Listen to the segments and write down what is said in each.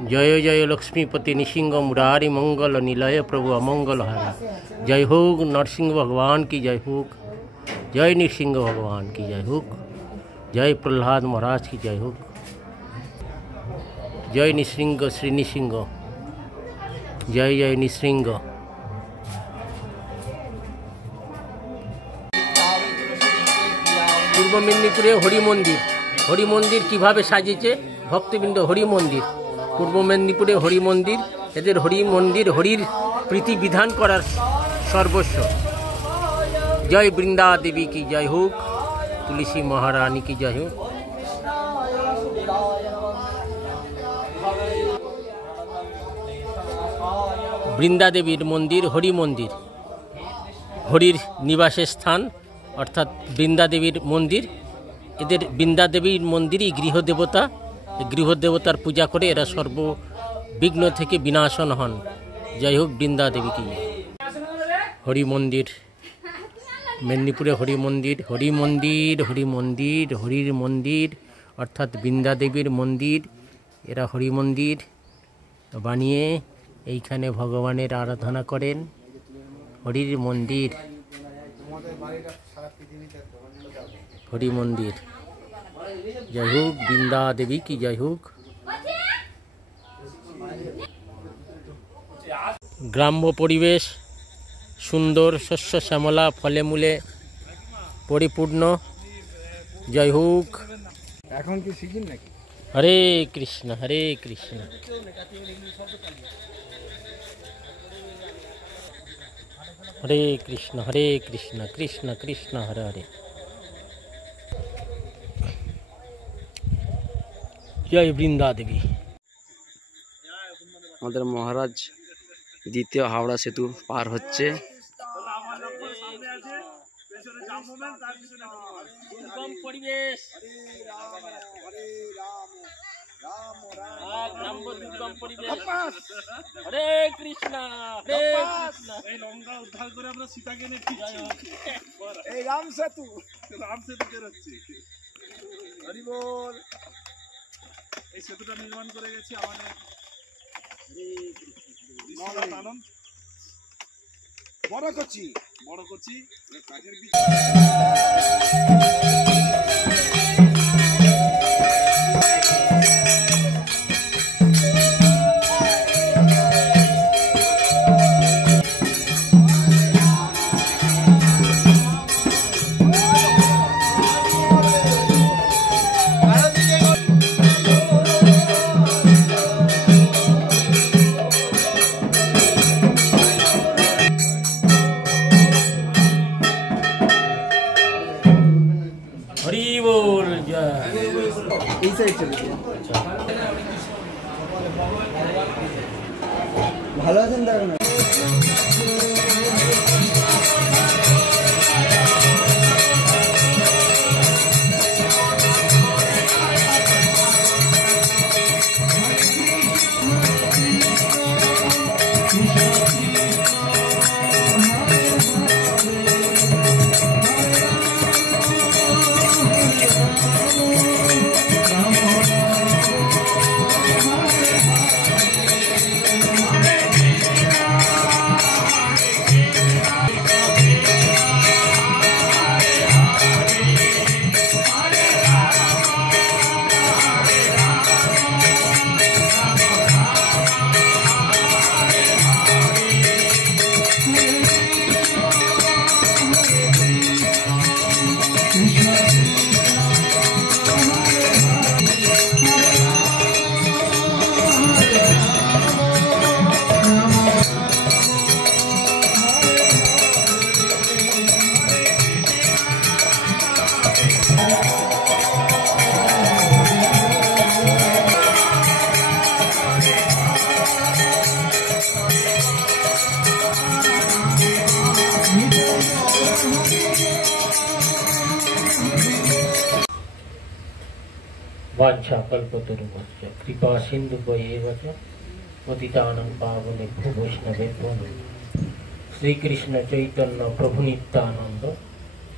जय जय लक्ष्मीपति निसिंह मुरारी मंगल निलय प्रभु अमंगल हारा। जय हो नरसिंह भगवान की जय हो। जय नृसिंह भगवान की जय हो। जय प्रहलाद महाराज की जय हो। जय नृसिंह श्री नृसिंह। जय जय नृसिंह। पूर्व मेदिनीपुरे हरि मंदिर किभाबे साजिয়েছে भक्तबृंद। हरि मंदिर पूर्व मेदिनीपुरे हरि मंदिर एদের हरि मंदिर हरिर प्रीति विधान करार सर्वस्व। जय बृंदा देवी की जय हो। तुलसी महारानी की जय हो। बृंदा देवीर मंदिर हरि मंदिर हरिर निवास स्थान अर्थात बृंदा देवीर मंदिर। एদের बृंदा देवीर मंदिर गृहदेवता। गृहदेवतार पूजा करे एरा सर्वविघ्न থেকে विनाशन हन। जय हो बृंदा देवी की। हरि मंदिर मेदिनीपुरे हरि मंदिर हरि मंदिर हरि मंदिर हरिर मंदिर अर्थात बृंदा देवीर मंदिर। एरा हरि मंदिर बानिয়ে এইখানে ভগবানের আরাধনা করেন। हरिर मंदिर हरि मंदिर। जय हो बृंदा देवी की जय हो। ग्राम्य परिवेश सुंदर शस्य श्यामला फले मूले परिपूर्ण। जय हो। हरे कृष्ण हरे कृष्ण। हरे कृष्ण कृष्ण कृष्ण हरे हरे। जय बृंदा देवी। আমাদের মহারাজ দ্বিতীয় হাওড়া সেতু পার হচ্ছে। हरे कृष्ण लंका उद्धार করে আমরা সীতাকে নিয়ে ফিরছি। এই রাম সেতু বেরোচ্ছে। হরি বল। এই সেতুটা নির্মাণ করে গেছি আমাদের আনন্দ বড় করছি কাজের ভালো আছেন দাদা? वाञ्छाकल्पतरुभ्यश्च कृपा सिन्धुभ्येव च पतितानां पावनेभ्यो वैष्णवेभ्यो नमः। श्री कृष्ण चैतन्य प्रभु नित्यानंद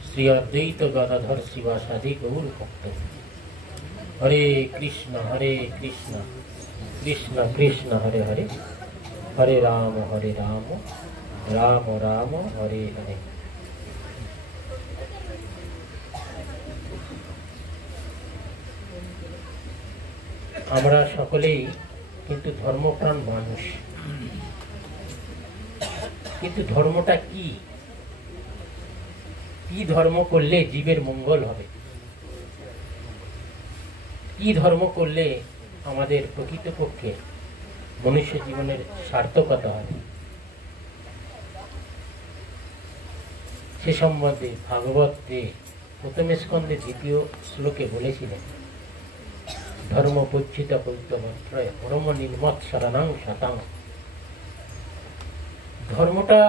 श्री अद्वैत गदाधर शिवासादि गौर भक्त। हरे कृष्ण কৃষ্ণ কৃষ্ণ হরে হরে, হরে রাম রাম রাম হরে হরে। আমরা সকলেই কিন্তু ধর্মপ্রাণ মানুষ, কিন্তু ধর্মটা কি? কি ধর্ম করলে জীবের মঙ্গল হবে? কি ধর্ম করলে আমাদের প্রকৃতপক্ষে মনুষ্য জীবনের সার্থকতা হবে, সে সম্বন্ধে ভাগবতে প্রথম স্কন্ধে 2য় শ্লোকে বলেছিলেন, ধর্ম পচ্ছিত কৈতবত্রয় পরম নির্মৎ শরণাং শতাং। ধর্মটা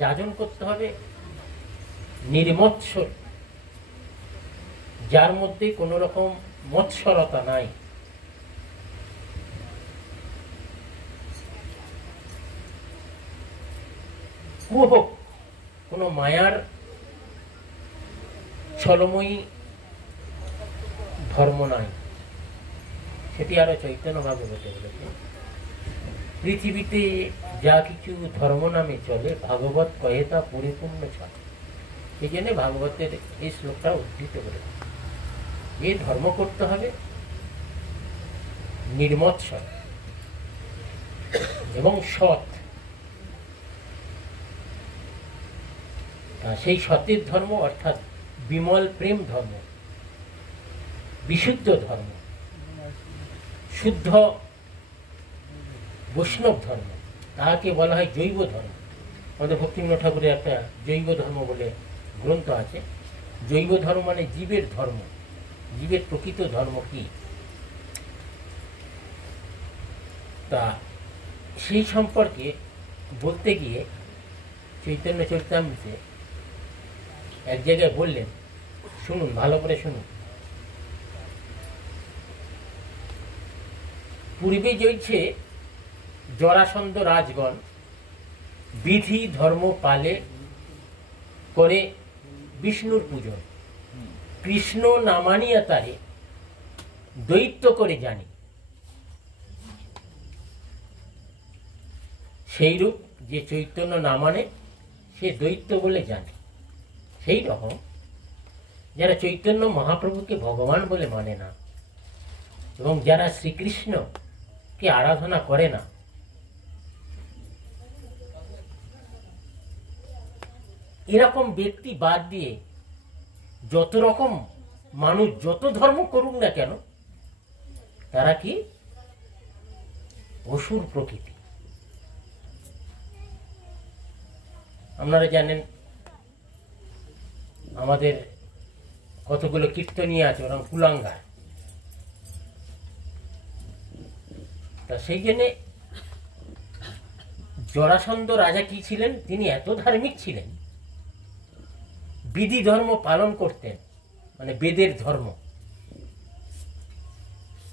যাজন করতে হবে নির্মৎসর, যার মধ্যে কোনো রকম মৎসরতা নাই। কোনো মায়ার ছলময়ী ধর্ম নাই। সেটি আরো চৈতন্য ভাগবতে বলেছে, পৃথিবীতে যা কিছু ধর্ম নামে চলে ভাগবত কহে তা পরিপূর্ণ চলে। এই জন্য ভাগবতের এই শ্লোকটা উদ্ধৃত করেছে, এই ধর্ম করতে হবে নির্মৎসর এবং সৎ। সেই সতের ধর্ম অর্থাৎ বিমল প্রেম ধর্ম, বিশুদ্ধ ধর্ম, শুদ্ধ বৈষ্ণব ধর্ম, তাহাকে বলা হয় জৈব ধর্ম। আমাদের ভক্তিবিনোদ ঠাকুরের একটা জৈব ধর্ম বলে গ্রন্থ আছে। জৈব ধর্ম মানে জীবের ধর্ম। জীবের প্রকৃত ধর্ম কি, তা সেই সম্পর্কে বলতে গিয়ে চৈতন্য চরিতামৃতে এক জায়গায় বললেন, শুনুন, ভালো করে শুনুন। পূর্বে জয়ছে জরাসন্ধ রাজগণ বিধি ধর্ম পালে করে বিষ্ণুর পূজন, কৃষ্ণ নামানিয়া তারে দৈত্য করে জানি। সেইরূপ যে চৈতন্য না মানে সে দৈত্য বলে জানে। সেই রকম যারা চৈতন্য মহাপ্রভুকে ভগবান বলে মানে না এবং যারা শ্রীকৃষ্ণকে আরাধনা করে না, এরকম ব্যক্তি বাদ দিয়ে যত রকম মানুষ যত ধর্ম করুক না কেন, তারা কি অসুর প্রকৃতি। আপনারা জানেন আমাদের কতগুলো কীর্তনীয় আছে, ওরা কুলাঙ্গার। তা সেই জন্যে জরাসন্ধ রাজা কি ছিলেন, তিনি এত ধার্মিক ছিলেন, বিধি ধর্ম পালন করতেন, মানে বেদের ধর্ম,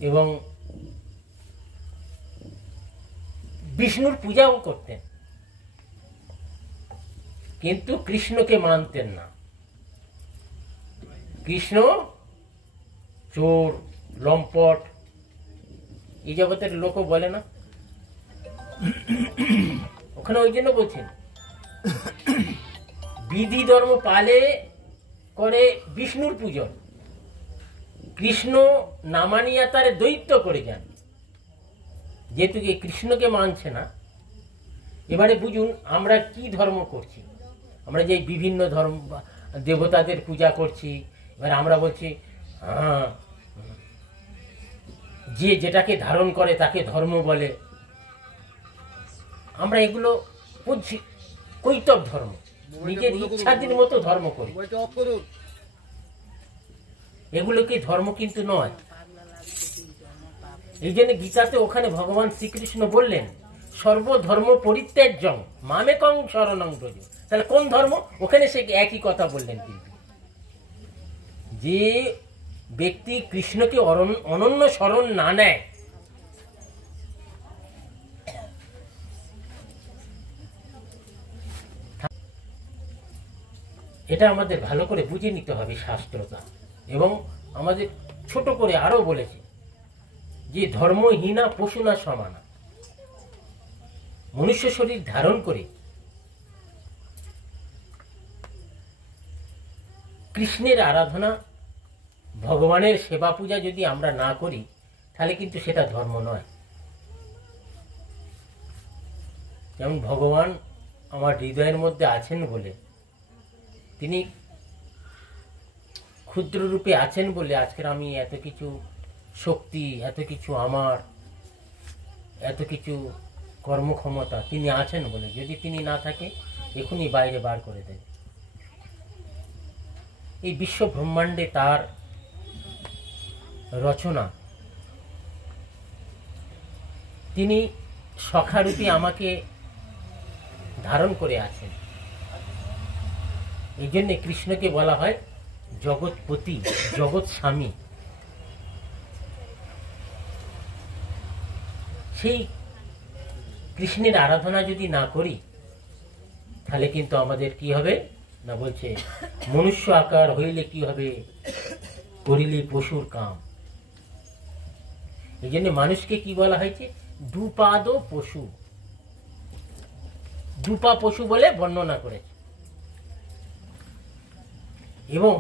এবং বিষ্ণুর পূজাও করতেন, কিন্তু কৃষ্ণকে মানতেন না। কৃষ্ণ চোর, লম্পট, এই জগতের লোকও বলে না। ওখানে ওই জন্য বলছেন বিধি ধর্ম পালে করে বিষ্ণুর পূজন, কৃষ্ণ না মানিয়া তারে দৈত্য করে যান। যেহেতু কৃষ্ণকে মানছে না, এবারে বুঝুন আমরা কি ধর্ম করছি। আমরা যে বিভিন্ন ধর্ম দেবতাদের পূজা করছি, এবার আমরা বলছি হ্যাঁ, যে যেটাকে ধারণ করে তাকে ধর্ম বলে। আমরা এগুলো বুঝছি কৈতব ধর্ম, নিজের ইচ্ছাধীন মতো ধর্ম করি। এগুলো কি ধর্ম কিন্তু নয়। এই জন্য গীতাতে ওখানে ভগবান শ্রীকৃষ্ণ বললেন সর্বধর্ম পরিত্যাজ্যং মামেকং শরণং ব্রজ। তাহলে কোন ধর্ম? ওখানে সে একই কথা বললেন। কিন্তু যে ব্যক্তি কৃষ্ণকে অনন্য শরণ না নেয়, এটা আমাদের ভালো করে বুঝে নিতে হবে শাস্ত্রটা। এবং আমাদের ছোট করে আরো বলেছে যে ধর্মহীনা পশু না সমানা, মনুষ্য শরীর ধারণ করে কৃষ্ণের আরাধনা, ভগবানের সেবা পূজা যদি আমরা না করি, তাহলে কিন্তু সেটা ধর্ম নয়। যেমন ভগবান আমার হৃদয়ের মধ্যে আছেন বলে, তিনি ক্ষুদ্র রূপে আছেন বলে আজকের আমি এত কিছু শক্তি, এত কিছু আমার, এত কিছু কর্মক্ষমতা তিনি আছেন বলে। যদি তিনি না থাকে, এখনই বাইরে বার করে দেন। এই বিশ্ব ব্রহ্মাণ্ডে তার রচনা। তিনি সখারূপে আমাকে ধারণ করে আছেন। এই জন্যে কৃষ্ণকে বলা হয় জগৎপতি, জগৎ স্বামী। সেই কৃষ্ণের আরাধনা যদি না করি, তাহলে কিন্তু আমাদের কি হবে না, বলছে মনুষ্য আকার হইলে কি হবে, করিলে পশুর কাম। এই জন্য মানুষকে কি বলা হয়েছে, দুপাদ পশু, দুপা পশু বলে বর্ণনা করেছে। এবং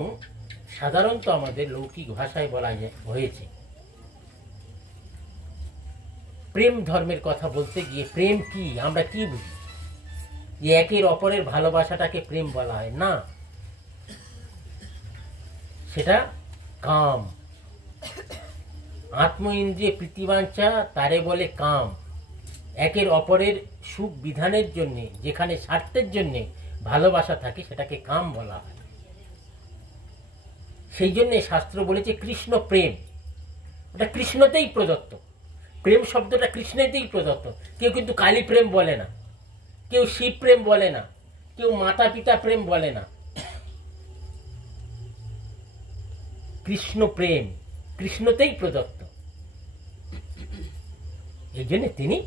সাধারণত আমাদের লৌকিক ভাষায় বলা হয়েছে, প্রেম ধর্মের কথা বলতে গিয়ে প্রেম কি আমরা কি বুঝি, যে একের অপরের ভালোবাসাটাকে প্রেম বলা হয় না, সেটা কাম। আত্ম ইন্দ্রিয় প্রীতিবাঞ্ছা তারে বলে কাম। একের অপরের সুখ বিধানের জন্য, যেখানে স্বার্থের জন্য ভালোবাসা থাকে, সেটাকে কাম বলা হয়। সেই জন্য শাস্ত্র বলেছে কৃষ্ণ প্রেম, ওটা কৃষ্ণতেই প্রদত্ত। প্রেম শব্দটা কৃষ্ণতেই প্রদত্ত। কেউ কিন্তু কালী প্রেম বলে না, কেউ শিব প্রেম বলে না, কেউ মাতা পিতা প্রেম বলে না। কৃষ্ণ প্রেম কৃষ্ণতেই প্রদত্ত। এই জন্য তিনি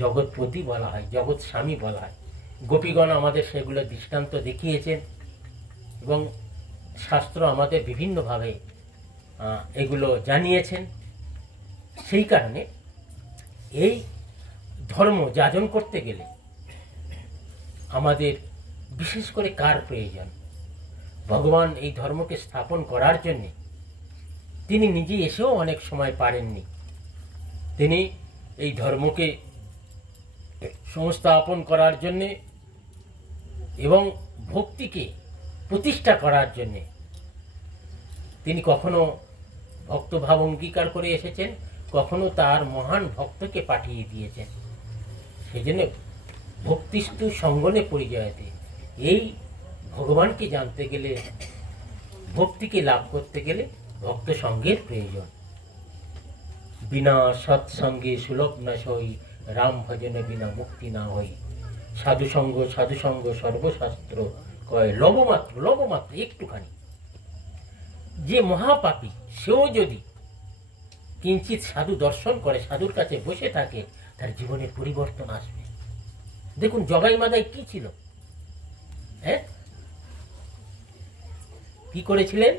জগৎপতি বলা হয়, জগৎ স্বামী বলা হয়। গোপীগণ আমাদের সেগুলো দৃষ্টান্ত দেখিয়েছেন এবং শাস্ত্র আমাদের বিভিন্নভাবে এগুলো জানিয়েছেন। সেই কারণে এই ধর্ম যাজন করতে গেলে আমাদের বিশেষ করে কার প্রয়োজন? ভগবান এই ধর্মকে স্থাপন করার জন্য তিনি নিজে এসেও অনেক সময় পারেননি। তিনি এই ধর্মকে সংস্থাপন করার জন্যে এবং ভক্তিকে প্রতিষ্ঠা করার জন্যে তিনি কখনো ভক্তভাব অঙ্গীকার করে এসেছেন, কখনো তার মহান ভক্তকে পাঠিয়ে দিয়েছেন। সেই জন্য ভক্তিস্তু সঙ্গনে পরিজয়তে, এই ভগবানকে জানতে গেলে, ভক্তিকে লাভ করতে গেলে ভক্ত সঙ্গের প্রয়োজন। বিনা সৎসঙ্গে সুলভ না সই, রাম ভজনে বিনা মুক্তি না হই। সাধুসঙ্গ সাধুসঙ্গ সর্বশাস্ত্র কয়, লবমাত্র লবমাত্র একটুখানি। যে মহাপাপী সেও যদি কিঞ্চিত সাধু দর্শন করে, সাধুর কাছে বসে থাকে, তার জীবনে পরিবর্তন আসবে। দেখুন জগাই মাদাই কি ছিল, হ্যাঁ, কি করেছিলেন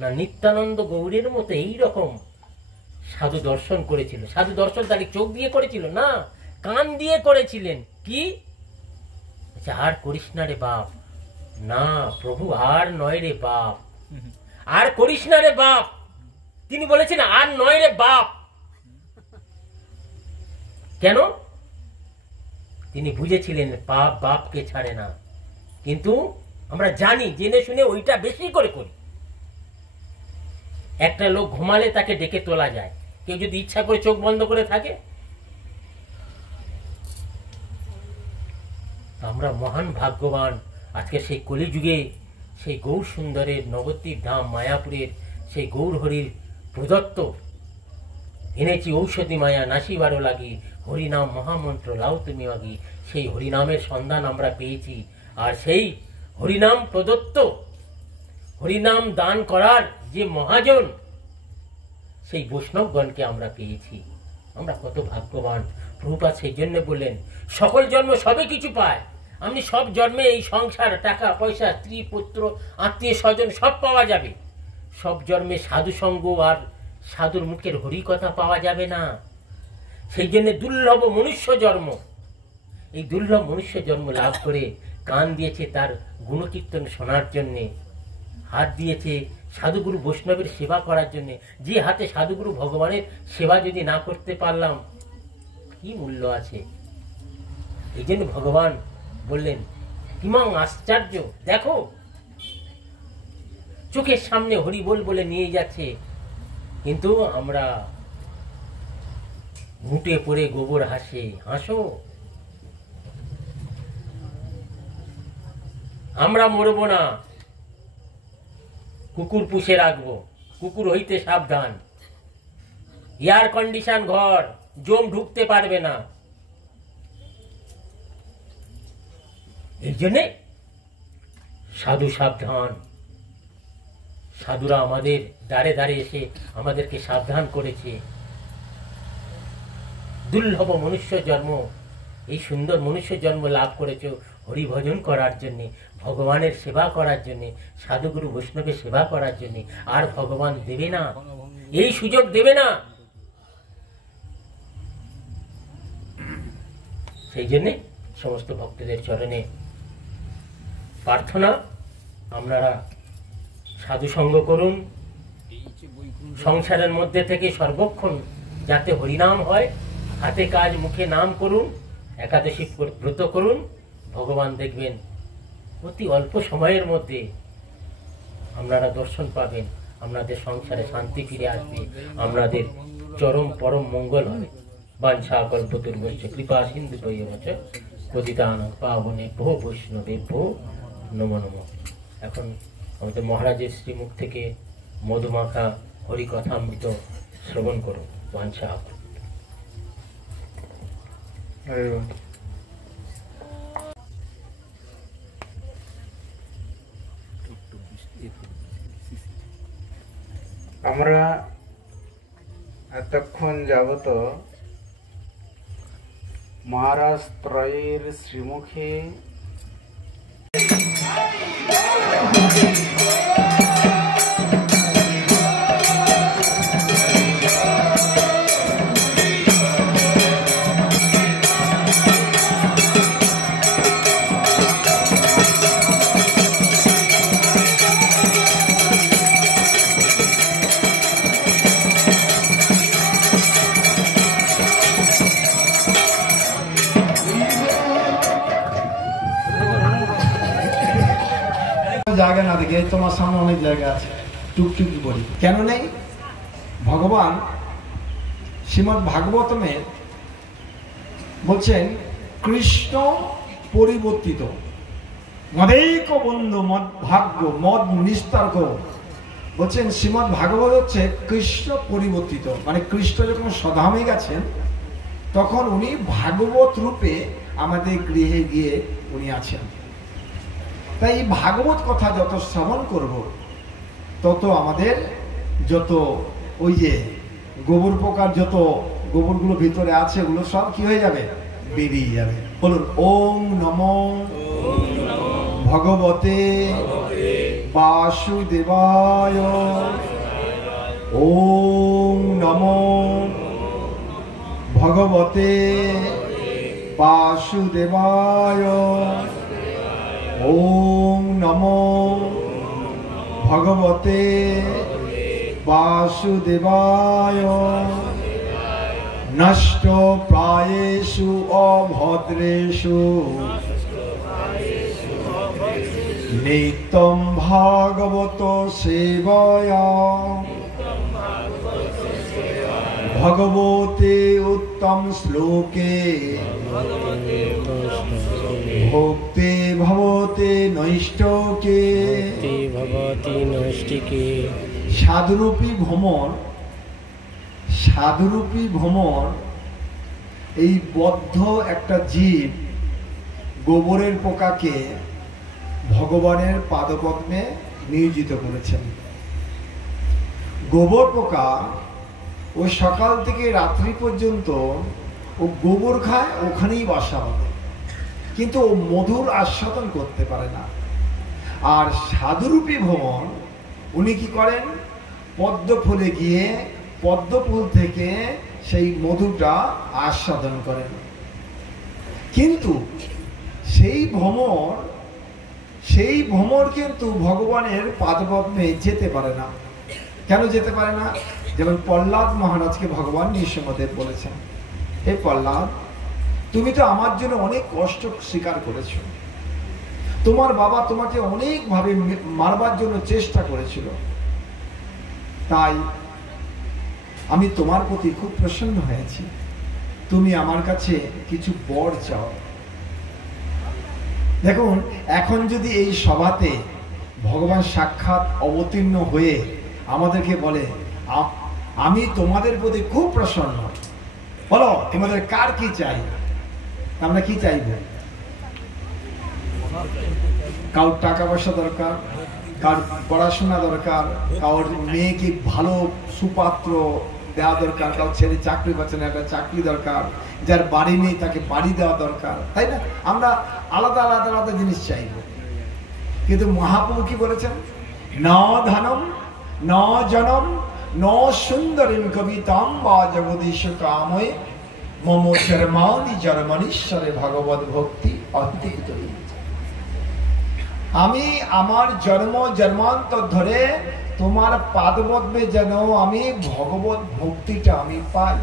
না, নিত্যানন্দ গৌরের মতো এইরকম সাধু দর্শন করেছিল। সাধু দর্শন তাহলে চোখ দিয়ে করেছিল না, কান দিয়ে করেছিলেন। কি আর করিস না রে বাপ, না প্রভু আর নয় রে বাপ, আর করিস না রে বাপ। তিনি বলেছেন আর নয় রে বাপ। কেন? তিনি বুঝেছিলেন পাপ বাপকে ছাড়ে না। কিন্তু আমরা জানি, জেনে শুনে ওইটা বেশি করে করি। একটা লোক ঘুমালে তাকে ডেকে তোলা যায়, কেউ যদি ইচ্ছা করে চোখ বন্ধ করে থাকে। আমরা মহান ভাগ্যবান, আজকে সেই কলিযুগে সেই গৌর সুন্দরের নবদ্বীপ ধাম মায়াপুরের সেই গৌর হরির প্রদত্ত এনেছি ঔষধি মায়া নাসিবারও লাগি, হরিনাম মহামন্ত্র লাও তুমি আগি। সেই হরিনামের সন্ধান আমরা পেয়েছি। আর সেই হরিনাম প্রদত্ত, হরিনাম দান করার যে মহাজন, সেই বৈষ্ণবগণকে আমরা পেয়েছি। আমরা কত ভাগ্যবান। প্রভুপাদ সেই জন্য বললেন সকল জন্ম সবে কিছু পায়। আপনি সব জন্মে এই সংসার, টাকা পয়সা, স্ত্রী পুত্র আত্মীয় স্বজন সব পাওয়া যাবে। সব জন্মে সাধু সঙ্গ আর সাধুর মুখের হরি কথা পাওয়া যাবে না। সেই জন্য দুর্লভ মনুষ্য জন্ম, এই দুর্লভ মনুষ্য জন্ম লাভ করে কান দিয়েছে তার গুণকীর্তন শোনার জন্যে, হাত দিয়েছে সাধুগুরু বৈষ্ণবের সেবা করার জন্যে। যে হাতে সাধুগুরু ভগবানের সেবা যদি না করতে পারলাম, কি মূল্য আছে? এই জন্য ভগবান বললেন কিমং আশ্চর্য, দেখো চোখের সামনে হরি বল বলে নিয়ে যাচ্ছে, কিন্তু আমরা ঘুঁটে পড়ে গোবর হাসো। আমরা মরব না, কুকুর পুষে রাখবো, কুকুর হইতে সাবধান, এয়ার কন্ডিশন ঘর, জম ঢুকতে পারবে না। এই জন্যে সাধু সাবধান। সাধুরা আমাদের দ্বারে দ্বারে এসে আমাদেরকে সাবধান করেছে। দুর্লভ মনুষ্য জন্ম, এই সুন্দর মনুষ্য জন্ম লাভ করেছ হরিভজন করার জন্যে, ভগবানের সেবা করার জন্যে, সাধুগুরু বৈষ্ণবের সেবা করার জন্যে। আর ভগবান দেবে না, এই সুযোগ দেবে না। সেই জন্যে সমস্ত ভক্তদের চরণে প্রার্থনা, আপনারা সাধু সঙ্গ করুন, সংসারের মধ্যে থেকে সর্বক্ষণ যাতে হরিনাম হয়, হাতে কাজ মুখে নাম করুন, একাদশী ব্রত করুন। ভগবান দেখবেন অতি অল্প সময়ের মধ্যে আপনারা দর্শন পাবেন, আপনাদের সংসারে শান্তি ফিরে আসবে, আপনাদের চরম পরম মঙ্গল হবে। বাঞ্ছা কল্পতরুভ্যশ্চ কৃপা সিন্ধুভ্যেব চ পতিতানাং পাবনেভ্যো বৈষ্ণবেভ্যো নমো নমঃ। এখন আমাদের মহারাজের শ্রীমুখ থেকে মধুমাখা হরিকথামৃত শ্রবণ করুন। বাঞ্ছা। আমরা এতক্ষণ যাবত মহারাজ ত্রয়ের শ্রীমুখে জায়গা না দেখে তোমার সামনে অনেক জায়গা আছে, টুকটুকি বলি কেন নেই? ভগবান শ্রীমদ্ ভাগবতমে বলছেন কৃষ্ণ পরিবর্তিত, মদেক বন্ধু মদ ভাগ্য মদ নিস্তার্ক। বলছেন শ্রীমদ্ ভাগবত হচ্ছে কৃষ্ণ পরিবর্তিত, মানে কৃষ্ণ যখন স্বধামে গেছেন তখন উনি ভাগবত রূপে আমাদের গৃহে গিয়ে উনি আছেন। তাই এই ভাগবত কথা যত শ্রবণ করব তত আমাদের যত ওই যে গোবর পোকার যত গোবরগুলো ভিতরে আছে ওগুলো সব কি হয়ে যাবে, বেরিয়ে যাবে। বলুন ওম নমো ভগবতে বাসুদেবায়, ওম নমো ভগবতে বাসুদেবায়, ওম নমো ভগবতে বাসুদেবায়। নষ্ট প্রায়েষু অভদ্রেষু নিত্যং ভাগবত সেবয়া, ভগবতে উত্তম শ্লোকে ভক্তি ভবতে নৈষ্ঠকে। সাধুরূপী ভ্রমণ, সাধুরূপী ভ্রমণ এই বদ্ধ একটা জীব গোবরের পোকাকে ভগবানের পাদপদ্মে নিয়োজিত করেছেন। গোবর পোকা ও সকাল থেকে রাত্রি পর্যন্ত ও গোবর খায়, ওখানেই বাসা বাঁধে, কিন্তু ও মধুর আস্বাদন করতে পারে না। আর সাধুরূপী ভ্রমণ উনি কি করেন, পদ্ম ফুলে গিয়ে পদ্মফুল থেকে সেই মধুটা আস্বাদন করেন। কিন্তু সেই ভ্রমর কিন্তু ভগবানের পাদপদ্মে যেতে পারে না। কেন যেতে পারে না? যেমন প্রহ্লাদ মহারাজকে ভগবান নৃসিংহদেব বলেছেন, হে প্রহ্লাদ, তুমি তো আমার জন্য অনেক কষ্ট স্বীকার করেছো, তোমার বাবা তোমাকে অনেকভাবে মারবার জন্য চেষ্টা করেছিল, তাই আমি তোমার প্রতি খুব প্রসন্ন হয়েছি, তুমি আমার কাছে কিছু বর চাও। দেখুন, এখন যদি এই সভাতে ভগবান সাক্ষাৎ অবতীর্ণ হয়ে আমাদেরকে বলে আমি তোমাদের প্রতি খুব প্রসন্ন, বলো তোমাদের কার কি চাই, আমরা কি চাইব? কারোর টাকা পয়সা দরকার, কারোর পড়াশোনা দরকার, কারোর মেয়েকে ভালো সুপাত্র দেওয়া দরকার, কারোর ছেলে চাকরি পাচ্ছে না, একটা চাকরি দরকার, যার বাড়ি নেই তাকে বাড়ি দেওয়া দরকার, তাই না? আমরা আলাদা আলাদা আলাদা জিনিস চাইব। কিন্তু মহাপ্রভু কি বলেছেন? ন ধনম ন জনম ন সুন্দরীম কবিতাম বা জগদীশ কাময়ে মম চরমানি জন্মনীশ্বরে ভগবত ভক্তি অদ্বিত। আমি আমার জন্ম জন্মান্তর ধরে তোমার পাদপদ্মে যেন আমি ভগবত ভক্তিটা আমি পাই।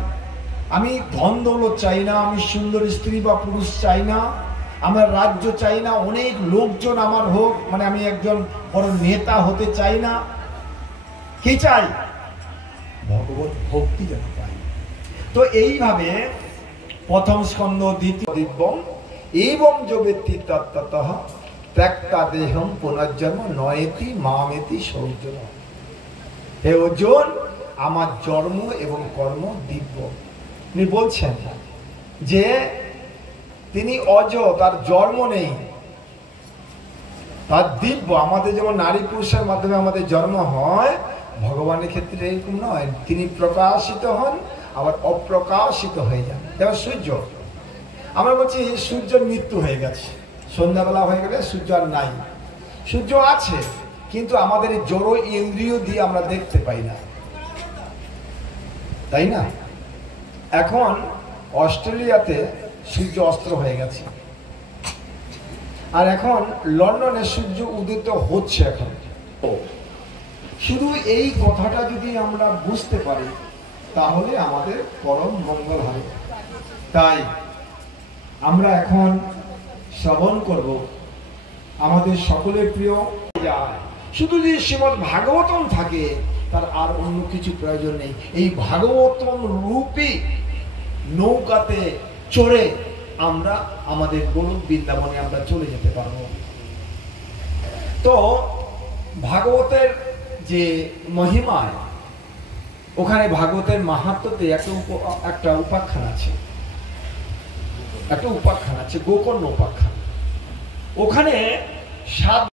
আমি ধন দৌলত চাই না, আমি সুন্দর স্ত্রী বা পুরুষ চাই না, আমার রাজ্য চাই না, অনেক লোকজন আমার হোক, মানে আমি একজন বড় নেতা হতে চাই না। কি চাই? ভগবত ভক্তি যেন পাই। তো এইভাবে প্রথম স্কন্ধ দ্বিতীয় দিব্যম এবং যোবেত্তি তত্ত্বতঃ ত্যক্তা দেহম পুনর্জন্ম নয়েতি মামেতি সৌজন্য। হে অর্জুন, আমার জন্ম এবং কর্ম দিব্য। তিনি বলছেন যে তিনি অজ, তার জন্ম নেই, তার দিব্য। আমাদের যেমন নারী পুরুষের মাধ্যমে আমাদের জন্ম হয়, ভগবানের ক্ষেত্রে এরকম নয়। তিনি প্রকাশিত হন, আবার অপ্রকাশিত হয়ে যান। যেমন সূর্য, আমরা বলছি সূর্যের মৃত্যু হয়ে গেছে, সন্ধ্যাবেলা হয়ে গেলে সূর্য আর নাই। সূর্য আছে, কিন্তু আমাদের জড় ইন্দ্রিয় দিয়ে আমরা দেখতে পাই না, তাই না? এখন অস্ট্রেলিয়াতে সূর্য অস্ত হয়ে গেছে, আর এখন লন্ডনে সূর্য উদিত হচ্ছে। এখন শুধু এই কথাটা যদি আমরা বুঝতে পারি তাহলে আমাদের পরম মঙ্গল হবে। তাই আমরা এখন শ্রবণ করব আমাদের সকলের প্রিয়। শুধু যদি শ্রীমদ্ ভাগবতম থাকে তার আর অন্য কিছু প্রয়োজন নেই। এই ভাগবতম রূপী নৌকাতে চড়ে আমরা আমাদের গোলক বৃন্দাবনে আমরা চলে যেতে পারবো। তো ভাগবতের যে মহিমায়, ওখানে ভাগবতের মাহাত্ম্যতে একটা উপাখ্যান আছে, গোকর্ণ উপাখ্যান। ওখানে 7